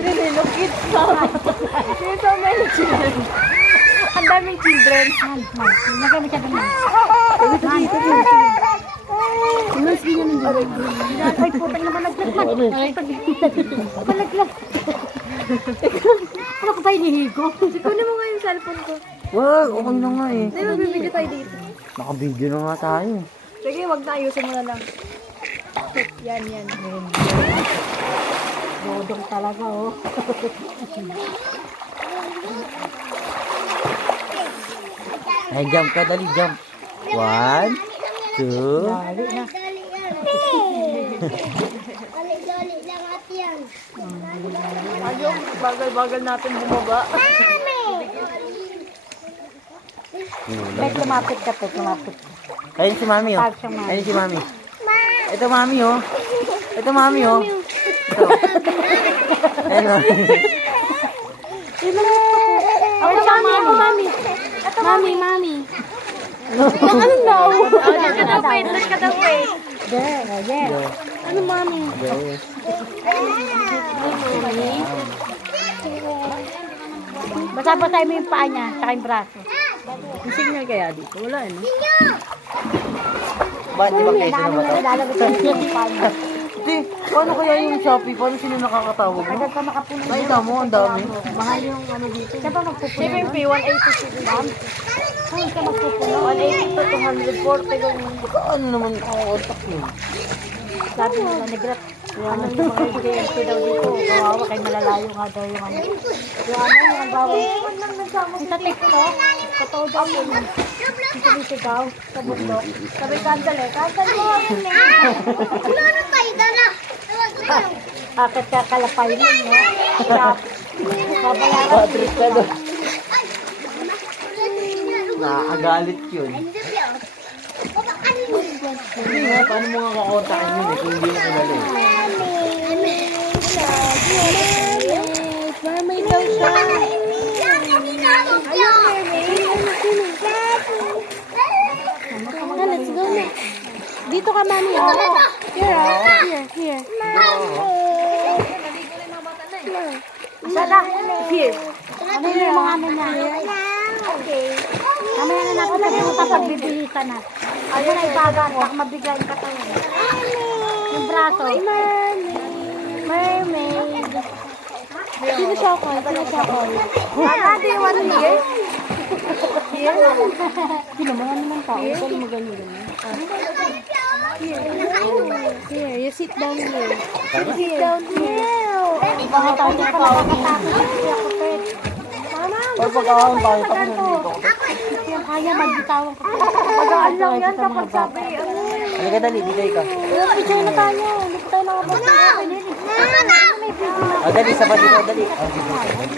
Look, it's so many children. Ang daming children. Lagay mo siya doon. Ay, putang naman naglag. Palaglag. Ano ko tayo nihigo? Kunin mo nga yung cellphone ko. Wag, okay na nga eh. Hindi, magbibideo tayo dito. Naka-video na nga tayo. Sige, wag na. Ayusin mo na lang. Yan. Dodong talaga, oh. Ay, jump ka, dali, jump. 1, 2. Dali na. Dali lang at yan. Ayun, bagal-bagal natin bumaba. Bet, lumapit ka po, lumapit. Ayun si Mami, oh. Ayun si Mami. Ito, Mami, oh. Ito, Mami, oh. Ito. Ayun, oh. Ako, mami. Mami. Ano daw? Look at the weight, look at the weight. Yeah. Ano, mami? Yes. Basa-basay mo yung paa niya, saka yung braso. Yung signal kaya dito? Wala, ano? Ba, di ba keso na ba ito? Lalabas yung paa niya. Hindi, paano kaya yung Shopee? Paano sila nakakatawag mo? Agad ka makapuno. Ay, tamo, ang dami. Mahal yung ano dito. Siya ba magpupuno? Shipping fee, 180 ma'am. Ay, siya magpupuno. 180 to 240 yung... Ano naman ang otak yun? Sabi nila, nagrat. Ano yung mga GMP daw dito. Kawawa kay malalayo nga daw yung ano. Yung ano, yung ang bawal. Sa TikTok, totoo daw yun. Yung sumisigaw sa bundok. Sabi, kandal mo. Ano tayo dala? Akit ka kalapay mo, no? Babayaran Patrick ka doon. Nakakagalit yun. Hindi nga, paano mo nga kakontakin yun eh kung hindi mo kilala eh. Mamay daw siya. Let's go na. Dito ka, mami. Here. Sana. Here. Ano yung mga ano na? Okay. Mamaya na natin sabi mo pagbibihisa na. Ano na ibagan, baka mabigla yung katawan. Yung braso. Mermaid. Sino siya ako? Ano, do you want here? Sino mga naman tao? Sino mo ganyan? Here, you sit down here. Sit down here. Mga tao na nakakatakot. Or pagkakaroon tayo tapos nandito ko. Yung kaya magbitawan ko. Magaan lang yan kapag sabi, ano? Halika dali, dito ikaw. Picture na tayo. Hindi ko tayo nakapag-picture. Dali, sa dito, dali. Dali.